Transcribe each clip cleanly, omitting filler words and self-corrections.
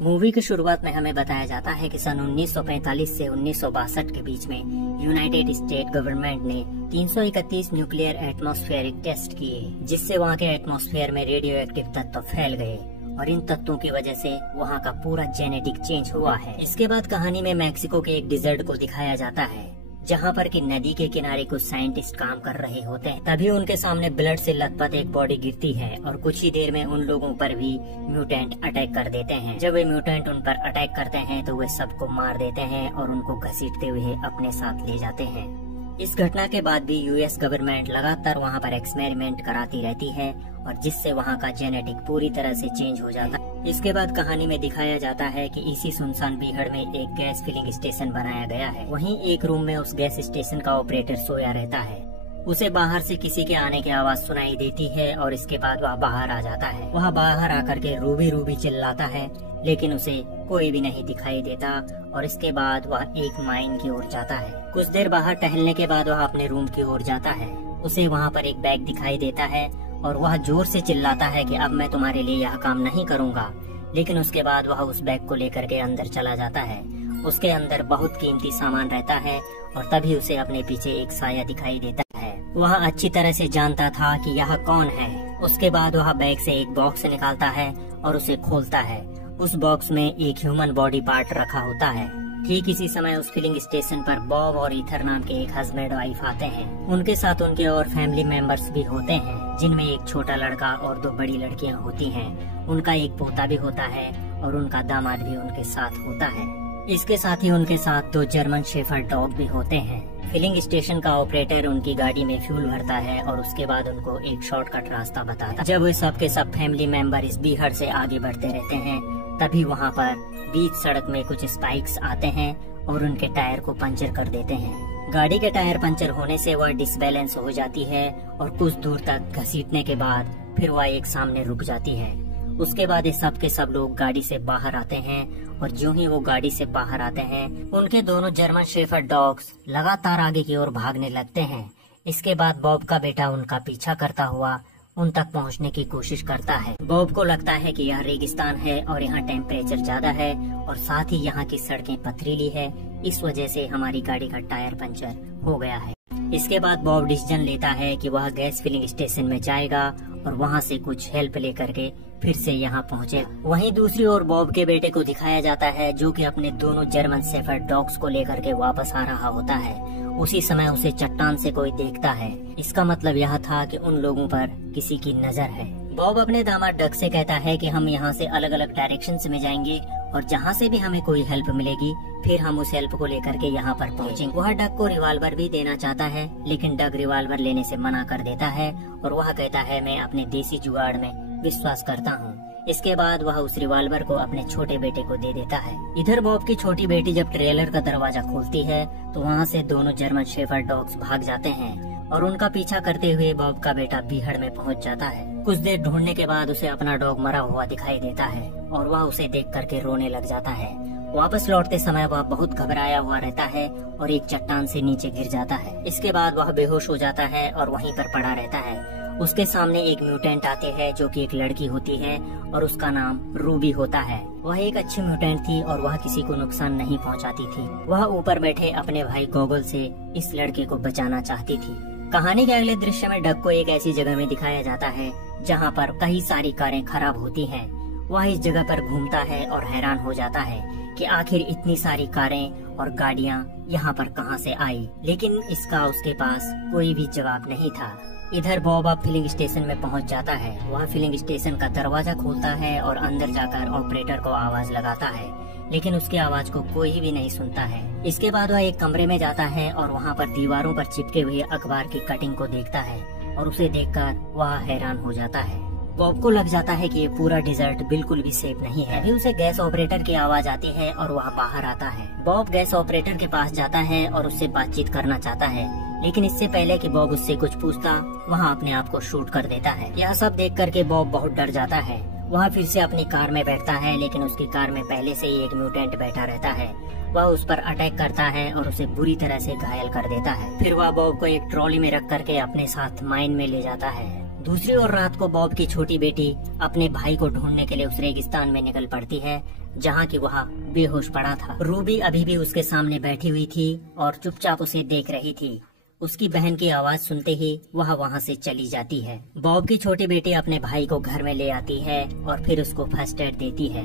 Movie की शुरुआत में हमें बताया जाता है कि सन 1945 से 1962 के बीच में यूनाइटेड स्टेट गवर्नमेंट ने 331 न्यूक्लियर एटमॉस्फेरिक टेस्ट किए, जिससे वहाँ के एटमॉस्फेयर में रेडियो एक्टिव तत्व फैल गए और इन तत्वों की वजह से वहाँ का पूरा जेनेटिक चेंज हुआ है। इसके बाद कहानी में मैक्सिको के एक डिजर्ट को दिखाया जाता है, जहाँ पर कि नदी के किनारे कुछ साइंटिस्ट काम कर रहे होते हैं। तभी उनके सामने ब्लड से लथपथ एक बॉडी गिरती है और कुछ ही देर में उन लोगों पर भी म्यूटेंट अटैक कर देते हैं। जब वे म्यूटेंट उन पर अटैक करते हैं तो वे सबको मार देते हैं और उनको घसीटते हुए अपने साथ ले जाते हैं। इस घटना के बाद भी यूएस गवर्नमेंट लगातार वहाँ पर एक्सपेरिमेंट कराती रहती है और जिससे वहाँ का जेनेटिक पूरी तरह से चेंज हो जाता है। इसके बाद कहानी में दिखाया जाता है कि इसी सुनसान बीहड़ में एक गैस फिलिंग स्टेशन बनाया गया है। वहीं एक रूम में उस गैस स्टेशन का ऑपरेटर सोया रहता है। उसे बाहर से किसी के आने की आवाज सुनाई देती है और इसके बाद वह बाहर आ जाता है। वह बाहर आकर के रूबी रूबी चिल्लाता है, लेकिन उसे कोई भी नहीं दिखाई देता और इसके बाद वह एक माइन की ओर जाता है। कुछ देर बाहर टहलने के बाद वह अपने रूम की ओर जाता है। उसे वहाँ पर एक बैग दिखाई देता है और वह जोर से चिल्लाता है कि अब मैं तुम्हारे लिए यह काम नहीं करूँगा। लेकिन उसके बाद वह उस बैग को लेकर के अंदर चला जाता है। उसके अंदर बहुत कीमती सामान रहता है और तभी उसे अपने पीछे एक साया दिखाई देता है। वह अच्छी तरह से जानता था कि यह कौन है। उसके बाद वह बैग से एक बॉक्स निकालता है और उसे खोलता है। उस बॉक्स में एक ह्यूमन बॉडी पार्ट रखा होता है। ठीक इसी समय उस फिलिंग स्टेशन पर बॉब और ईथर नाम के एक हस्बैंड वाइफ आते हैं। उनके साथ उनके और फैमिली मेंबर्स भी होते हैं, जिनमें एक छोटा लड़का और 2 बड़ी लड़कियां होती हैं। उनका एक पोता भी होता है और उनका दामाद भी उनके साथ होता है। इसके साथ ही उनके साथ 2 जर्मन शेफर्ड डॉग भी होते हैं। फिलिंग स्टेशन का ऑपरेटर उनकी गाड़ी में फ्यूल भरता है और उसके बाद उनको एक शॉर्टकट रास्ता बताता है। जब वे सब के सब फैमिली मेंबर इस बीहड़ से आगे बढ़ते रहते हैं, तभी वहाँ पर बीच सड़क में कुछ स्पाइक्स आते हैं और उनके टायर को पंचर कर देते हैं। गाड़ी के टायर पंचर होने से वह डिसबैलेंस हो जाती है और कुछ दूर तक घसीटने के बाद फिर वह एक सामने रुक जाती है। उसके बाद ये सब के सब लोग गाड़ी से बाहर आते हैं और जो ही वो गाड़ी से बाहर आते हैं, उनके दोनों जर्मन शेफर्ड डॉग्स लगातार आगे की ओर भागने लगते हैं। इसके बाद बॉब का बेटा उनका पीछा करता हुआ उन तक पहुंचने की कोशिश करता है। बॉब को लगता है कि यह रेगिस्तान है और यहाँ टेम्परेचर ज्यादा है और साथ ही यहाँ की सड़कें पथरीली है, इस वजह से हमारी गाड़ी का टायर पंचर हो गया है। इसके बाद बॉब डिसीजन लेता है कि वह गैस फिलिंग स्टेशन में जाएगा और वहाँ से कुछ हेल्प लेकर के फिर से यहाँ पहुँचे। वहीं दूसरी ओर बॉब के बेटे को दिखाया जाता है, जो कि अपने दोनों जर्मन शेफर्ड डॉग्स को लेकर के वापस आ रहा होता है। उसी समय उसे चट्टान से कोई देखता है। इसका मतलब यह था कि उन लोगों पर किसी की नजर है। बॉब अपने दामाद डक से कहता है कि हम यहाँ से अलग अलग डायरेक्शंस में जाएंगे और जहाँ से भी हमें कोई हेल्प मिलेगी फिर हम उस हेल्प को लेकर के यहाँ पर पहुँचेंगे। वह डक को रिवॉल्वर भी देना चाहता है, लेकिन डक रिवॉल्वर लेने से मना कर देता है और वह कहता है मैं अपने देसी जुगाड़ में विश्वास करता हूँ। इसके बाद वह उस रिवॉल्वर को अपने छोटे बेटे को दे देता है। इधर बॉब की छोटी बेटी जब ट्रेलर का दरवाजा खोलती है तो वहाँ से दोनों जर्मन शेफर्ड डॉग्स भाग जाते हैं और उनका पीछा करते हुए बॉब का बेटा बीहड़ में पहुँच जाता है। कुछ देर ढूंढने के बाद उसे अपना डॉग मरा हुआ दिखाई देता है और वह उसे देख करके रोने लग जाता है। वापस लौटते समय वह बहुत घबराया हुआ रहता है और एक चट्टान से नीचे गिर जाता है। इसके बाद वह बेहोश हो जाता है और वहीं पर पड़ा रहता है। उसके सामने एक म्यूटेंट आते हैं, जो कि एक लड़की होती है और उसका नाम रूबी होता है। वह एक अच्छी म्यूटेंट थी और वह किसी को नुकसान नहीं पहुंचाती थी। वह ऊपर बैठे अपने भाई गोगल से इस लड़के को बचाना चाहती थी। कहानी के अगले दृश्य में डक को एक ऐसी जगह में दिखाया जाता है जहाँ पर कई सारी कारें खराब होती हैं। वह इस जगह पर घूमता है और हैरान हो जाता है कि आखिर इतनी सारी कारें और गाड़ियाँ यहाँ पर कहाँ से आई, लेकिन इसका उसके पास कोई भी जवाब नहीं था। इधर बॉब अब फिलिंग स्टेशन में पहुंच जाता है। वह फिलिंग स्टेशन का दरवाजा खोलता है और अंदर जाकर ऑपरेटर को आवाज लगाता है, लेकिन उसकी आवाज को कोई भी नहीं सुनता है। इसके बाद वह एक कमरे में जाता है और वहाँ पर दीवारों पर चिपके हुए अखबार की कटिंग को देखता है और उसे देखकर वह हैरान हो जाता है। बॉब को लग जाता है कि ये पूरा डिजर्ट बिल्कुल भी सेफ नहीं है। अभी उसे गैस ऑपरेटर की आवाज आती है और वह बाहर आता है। बॉब गैस ऑपरेटर के पास जाता है और उससे बातचीत करना चाहता है, लेकिन इससे पहले कि बॉब उससे कुछ पूछता, वहाँ अपने आप को शूट कर देता है। यह सब देख करके बॉब बहुत डर जाता है। वह फिर से अपनी कार में बैठता है, लेकिन उसकी कार में पहले से ही एक म्यूटेंट बैठा रहता है। वह उस पर अटैक करता है और उसे बुरी तरह से घायल कर देता है। फिर वह बॉब को एक ट्रॉली में रख करके अपने साथ माइन में ले जाता है। दूसरी ओर रात को बॉब की छोटी बेटी अपने भाई को ढूंढने के लिए उस रेगिस्तान में निकल पड़ती है जहाँ की वह बेहोश पड़ा था। रूबी अभी भी उसके सामने बैठी हुई थी और चुपचाप उसे देख रही थी। उसकी बहन की आवाज सुनते ही वह वहाँ से चली जाती है। बॉब की छोटी बेटी अपने भाई को घर में ले आती है और फिर उसको फर्स्ट एड देती है।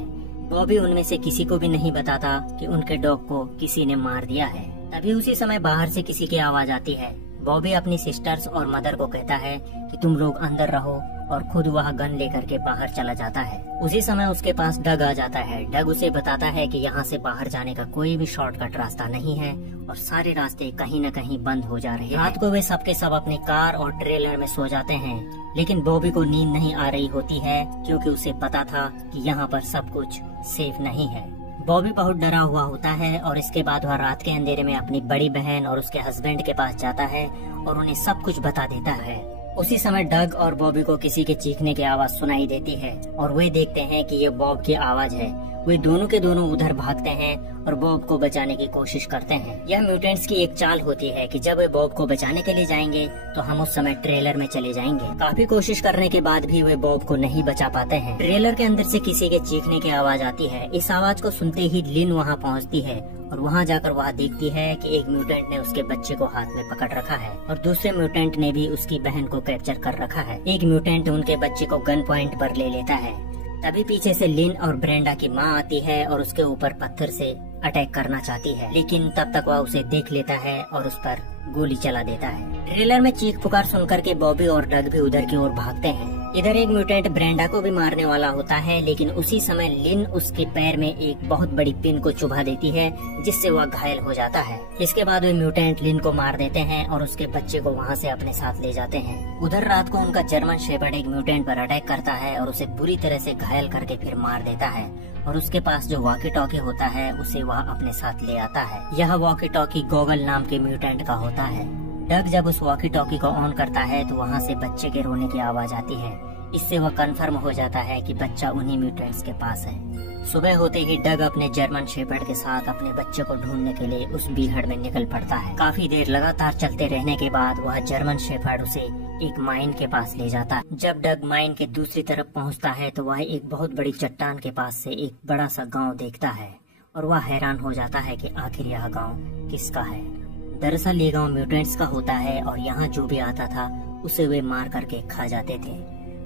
बॉबी उनमें से किसी को भी नहीं बताता कि उनके डॉग को किसी ने मार दिया है। तभी उसी समय बाहर से किसी की आवाज आती है। बॉबी अपनी सिस्टर्स और मदर को कहता है कि तुम लोग अंदर रहो और खुद वह गन लेकर के बाहर चला जाता है। उसी समय उसके पास डग आ जाता है। डग उसे बताता है कि यहाँ से बाहर जाने का कोई भी शॉर्टकट रास्ता नहीं है और सारे रास्ते कहीं न कहीं बंद हो जा रहे हैं। रात को वे सबके सब अपने कार और ट्रेलर में सो जाते हैं, लेकिन बॉबी को नींद नहीं आ रही होती है क्योंकि उसे पता था कि यहाँ पर सब कुछ सेफ नहीं है। बॉबी बहुत डरा हुआ होता है और इसके बाद वह रात के अंधेरे में अपनी बड़ी बहन और उसके हस्बैंड के पास जाता है और उन्हें सब कुछ बता देता है। उसी समय डग और बॉबी को किसी के चीखने की आवाज सुनाई देती है और वे देखते हैं कि ये बॉब की आवाज है। वे दोनों के दोनों उधर भागते हैं और बॉब को बचाने की कोशिश करते हैं। यह म्यूटेंट्स की एक चाल होती है कि जब वे बॉब को बचाने के लिए जाएंगे तो हम उस समय ट्रेलर में चले जाएंगे। काफी कोशिश करने के बाद भी वे बॉब को नहीं बचा पाते हैं। ट्रेलर के अंदर से किसी के चीखने की आवाज आती है। इस आवाज को सुनते ही लिन वहाँ पहुँचती है और वहाँ जाकर वह देखती है कि एक म्यूटेंट ने उसके बच्चे को हाथ में पकड़ रखा है और दूसरे म्यूटेंट ने भी उसकी बहन को कैप्चर कर रखा है। एक म्यूटेंट उनके बच्चे को गन पॉइंट पर ले लेता है। तभी पीछे से लिन और ब्रेंडा की माँ आती है और उसके ऊपर पत्थर से अटैक करना चाहती है, लेकिन तब तक वह उसे देख लेता है और उस पर गोली चला देता है। ट्रेलर में चीख पुकार सुनकर के बॉबी और डग भी उधर की ओर भागते हैं। इधर एक म्यूटेंट ब्रेंडा को भी मारने वाला होता है, लेकिन उसी समय लिन उसके पैर में एक बहुत बड़ी पिन को चुभा देती है जिससे वह घायल हो जाता है। इसके बाद वे म्यूटेंट लिन को मार देते हैं और उसके बच्चे को वहाँ से अपने साथ ले जाते हैं। उधर रात को उनका जर्मन शेपर्ड एक म्यूटेंट पर अटैक करता है और उसे बुरी तरह से घायल करके फिर मार देता है और उसके पास जो वॉकी टॉकी होता है उसे वह अपने साथ ले आता है। यह वॉकी टॉकी गॉगल नाम के म्यूटेंट का होता है। डग जब उस वॉकी टॉकी को ऑन करता है तो वहाँ से बच्चे के रोने की आवाज आती है। इससे वह कंफर्म हो जाता है कि बच्चा उन्हीं म्यूटेंट्स के पास है। सुबह होते ही डग अपने जर्मन शेपर्ड के साथ अपने बच्चे को ढूंढने के लिए उस बीहड़ में निकल पड़ता है। काफी देर लगातार चलते रहने के बाद वह जर्मन शेपर्ड उसे एक माइन के पास ले जाता है। जब डग माइन के दूसरी तरफ पहुंचता है तो वह एक बहुत बड़ी चट्टान के पास से एक बड़ा सा गांव देखता है और वह हैरान हो जाता है कि आखिर यह गांव किसका है। दरअसल ये गांव म्यूटेंट्स का होता है और यहाँ जो भी आता था उसे वे मार करके खा जाते थे।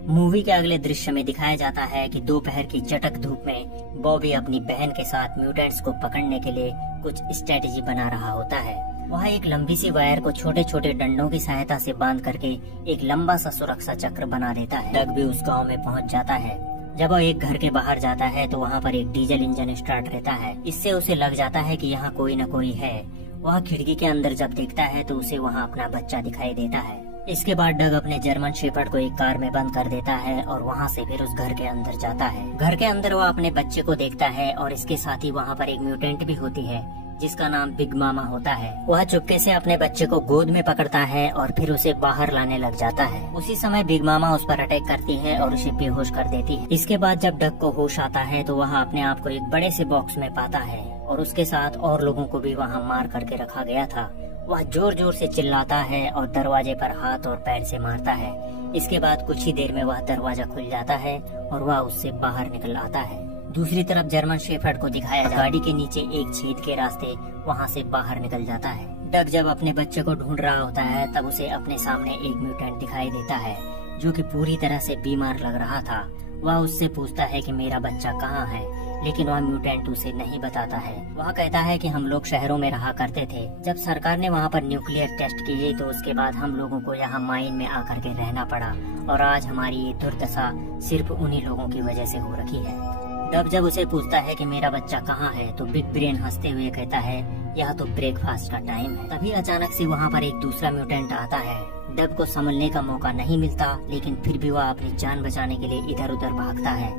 मूवी के अगले दृश्य में दिखाया जाता है कि दोपहर की चटक धूप में बॉबी अपनी बहन के साथ म्यूटेंट्स को पकड़ने के लिए कुछ स्ट्रेटेजी बना रहा होता है। वह एक लंबी सी वायर को छोटे छोटे डंडों की सहायता से बांध करके एक लंबा सा सुरक्षा चक्र बना देता है। डग भी उस गांव में पहुंच जाता है। जब वह एक घर के बाहर जाता है तो वहाँ पर एक डीजल इंजन स्टार्ट रहता है। इससे उसे लग जाता है कि यहाँ कोई न कोई है। वह खिड़की के अंदर जब देखता है तो उसे वहाँ अपना बच्चा दिखाई देता है। इसके बाद डग अपने जर्मन शेपर्ड को एक कार में बंद कर देता है और वहाँ से फिर उस घर के अंदर जाता है। घर के अंदर वह अपने बच्चे को देखता है और इसके साथ ही वहाँ पर एक म्यूटेंट भी होती है जिसका नाम बिग मामा होता है। वह चुपके से अपने बच्चे को गोद में पकड़ता है और फिर उसे बाहर लाने लग जाता है। उसी समय बिग मामा उस पर अटैक करती है और उसे बेहोश कर देती है। इसके बाद जब डग को होश आता है तो वह अपने आप को एक बड़े से बॉक्स में पाता है और उसके साथ और लोगों को भी वहाँ मार करके रखा गया था। वह जोर जोर से चिल्लाता है और दरवाजे पर हाथ और पैर से मारता है। इसके बाद कुछ ही देर में वह दरवाजा खुल जाता है और वह उससे बाहर निकल आता है। दूसरी तरफ जर्मन शेफर्ड को दिखाया गाड़ी के नीचे एक छेद के रास्ते वहाँ से बाहर निकल जाता है। डग जब अपने बच्चे को ढूंढ रहा होता है तब उसे अपने सामने एक म्यूटेंट दिखाई देता है जो कि पूरी तरह से बीमार लग रहा था। वह उससे पूछता है कि मेरा बच्चा कहाँ है, लेकिन वह म्यूटेंट उसे नहीं बताता है। वह कहता है कि हम लोग शहरों में रहा करते थे। जब सरकार ने वहाँ पर न्यूक्लियर टेस्ट किए तो उसके बाद हम लोगों को यहाँ माइन में आकर के रहना पड़ा और आज हमारी ये दुर्दशा सिर्फ उन्हीं लोगों की वजह से हो रखी है। डब जब उसे पूछता है कि मेरा बच्चा कहाँ है तो बिग ब्रेन हंसते हुए कहता है यह तो ब्रेकफास्ट का टाइम है। तभी अचानक से वहाँ पर एक दूसरा म्यूटेंट आता है। डब को संभलने का मौका नहीं मिलता, लेकिन फिर भी वह अपनी जान बचाने के लिए इधर उधर भागता है।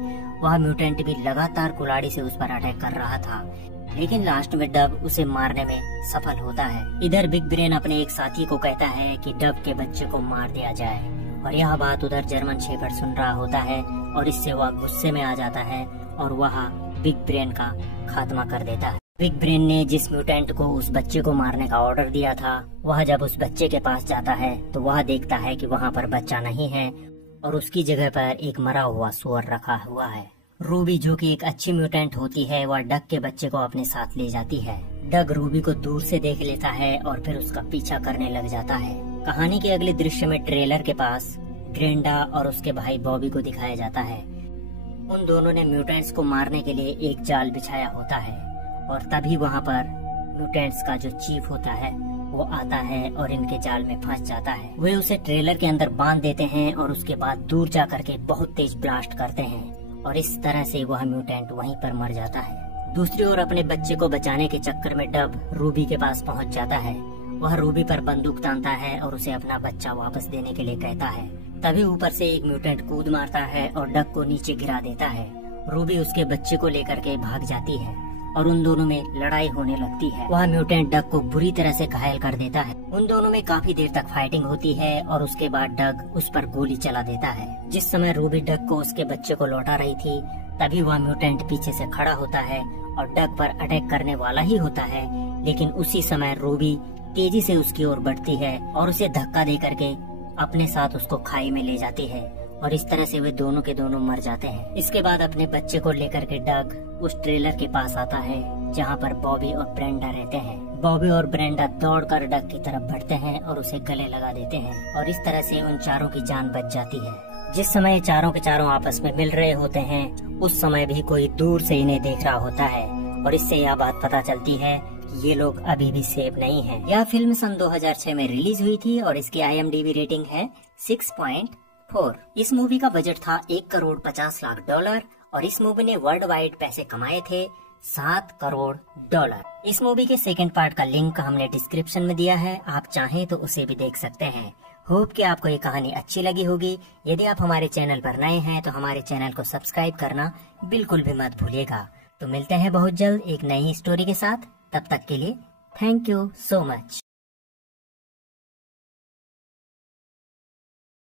वह म्यूटेंट भी लगातार कुल्हाड़ी से उस पर अटैक कर रहा था, लेकिन लास्ट में डब उसे मारने में सफल होता है। इधर बिग ब्रेन अपने एक साथी को कहता है कि डब के बच्चे को मार दिया जाए और यह बात उधर जर्मन शेफर्ड सुन रहा होता है और इससे वह गुस्से में आ जाता है और वह बिग ब्रेन का खात्मा कर देता है। बिग ब्रेन ने जिस म्यूटेंट को उस बच्चे को मारने का ऑर्डर दिया था, वह जब उस बच्चे के पास जाता है तो वह देखता है कि वहाँ पर बच्चा नहीं है और उसकी जगह पर एक मरा हुआ सुअर रखा हुआ है। रूबी जो कि एक अच्छी म्यूटेंट होती है, वह डग के बच्चे को अपने साथ ले जाती है। डग रूबी को दूर से देख लेता है और फिर उसका पीछा करने लग जाता है। कहानी के अगले दृश्य में ट्रेलर के पास ग्रेंडा और उसके भाई बॉबी को दिखाया जाता है। उन दोनों ने म्यूटेंट्स को मारने के लिए एक जाल बिछाया होता है और तभी वहाँ पर म्यूटेंट्स का जो चीफ होता है वो आता है और इनके जाल में फंस जाता है। वे उसे ट्रेलर के अंदर बांध देते हैं और उसके बाद दूर जा करके बहुत तेज ब्लास्ट करते हैं और इस तरह से वह म्यूटेंट वहीं पर मर जाता है। दूसरी ओर अपने बच्चे को बचाने के चक्कर में डब रूबी के पास पहुंच जाता है। वह रूबी पर बंदूक तानता है और उसे अपना बच्चा वापस देने के लिए कहता है। तभी ऊपर से एक म्यूटेंट कूद मारता है और डग को नीचे गिरा देता है। रूबी उसके बच्चे को लेकर के भाग जाती है और उन दोनों में लड़ाई होने लगती है। वह म्यूटेंट डग को बुरी तरह से घायल कर देता है। उन दोनों में काफी देर तक फाइटिंग होती है और उसके बाद डग उस पर गोली चला देता है। जिस समय रूबी डग को उसके बच्चे को लौटा रही थी, तभी वह म्यूटेंट पीछे से खड़ा होता है और डग पर अटैक करने वाला ही होता है, लेकिन उसी समय रूबी तेजी से उसकी ओर बढ़ती है और उसे धक्का दे करके अपने साथ उसको खाई में ले जाती है और इस तरह से वे दोनों के दोनों मर जाते हैं। इसके बाद अपने बच्चे को लेकर के डग उस ट्रेलर के पास आता है जहाँ पर बॉबी और ब्रेंडा रहते हैं। बॉबी और ब्रेंडा दौड़कर डग की तरफ बढ़ते हैं और उसे गले लगा देते हैं और इस तरह से उन चारों की जान बच जाती है। जिस समय चारों के चारों आपस में मिल रहे होते हैं, उस समय भी कोई दूर से इन्हें देख रहा होता है और इससे यह बात पता चलती है कि ये लोग अभी भी सेफ नहीं हैं। यह फिल्म सन 2006 में रिलीज हुई थी और इसकी IMDb रेटिंग है 6.4। इस मूवी का बजट था $1,50,00,000 और इस मूवी ने वर्ल्ड वाइड पैसे कमाए थे $7 करोड़। इस मूवी के सेकंड पार्ट का लिंक हमने डिस्क्रिप्शन में दिया है, आप चाहें तो उसे भी देख सकते हैं। होप कि आपको ये कहानी अच्छी लगी होगी। यदि आप हमारे चैनल पर नए हैं तो हमारे चैनल को सब्सक्राइब करना बिल्कुल भी मत भूलिएगा। तो मिलते हैं बहुत जल्द एक नई स्टोरी के साथ। तब तक के लिए थैंक यू सो मच।